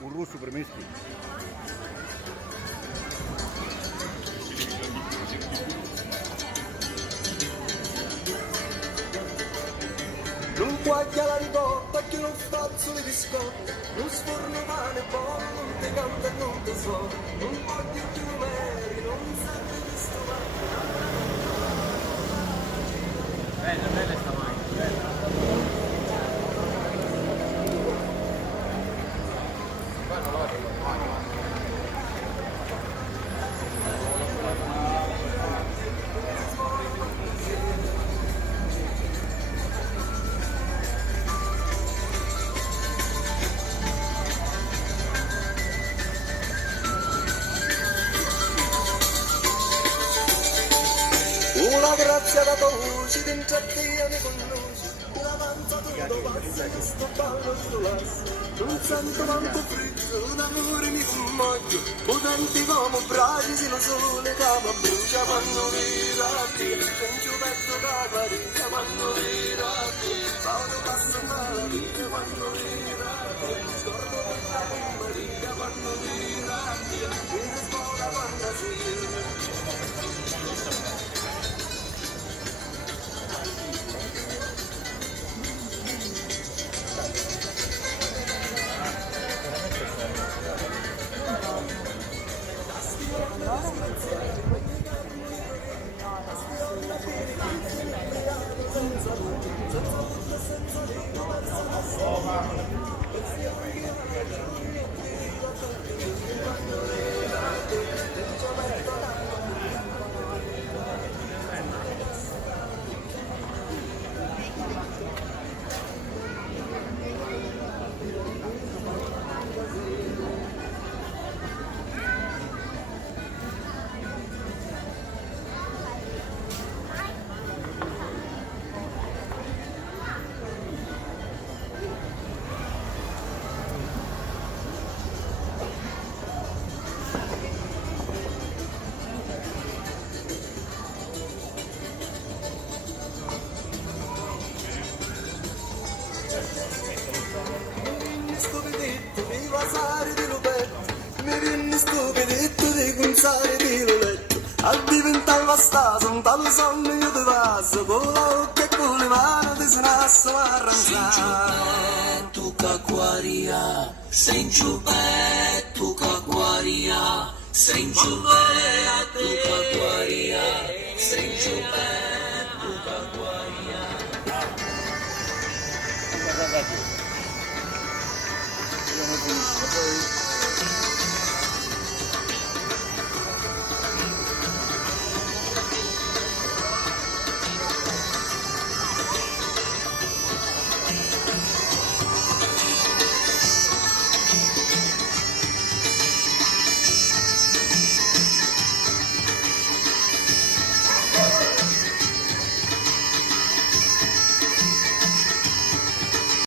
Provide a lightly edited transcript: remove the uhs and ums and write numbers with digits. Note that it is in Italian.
Un rosso per me è schifo. Non guaglia la ricotta che lo spazio di biscotti, non sforno pane buono, non ti canta e non ti suona, non voglio più numeri, non serve questo mare. Bella, bella sta macchina, bella. Una grazia da voce dentro a te mi conosci, una panza tutto pazza che sto ballo tu lasso, non sento manco frizzo, un amore mi commoglio, potenti come bracci se lo sole che mi brucia, quando vedo a te, penso verso la guarita, quando vedo a te, vado passo male vita, quando vedo a te, scordo questa pomeriggio, quando vedo a te, mi rispondo la fantasia. Stupidetto di vasare di lupetto, mi viene stupidetto di gonzare di luletto, a diventare vastato, un tal sonno io ti passo, con la bocca e con le mani ti snasso a ranzare. Tu caguaria, sem chupé, tu caguaria, sem chupé, tu caguaria, sem chupé, tu caguaria.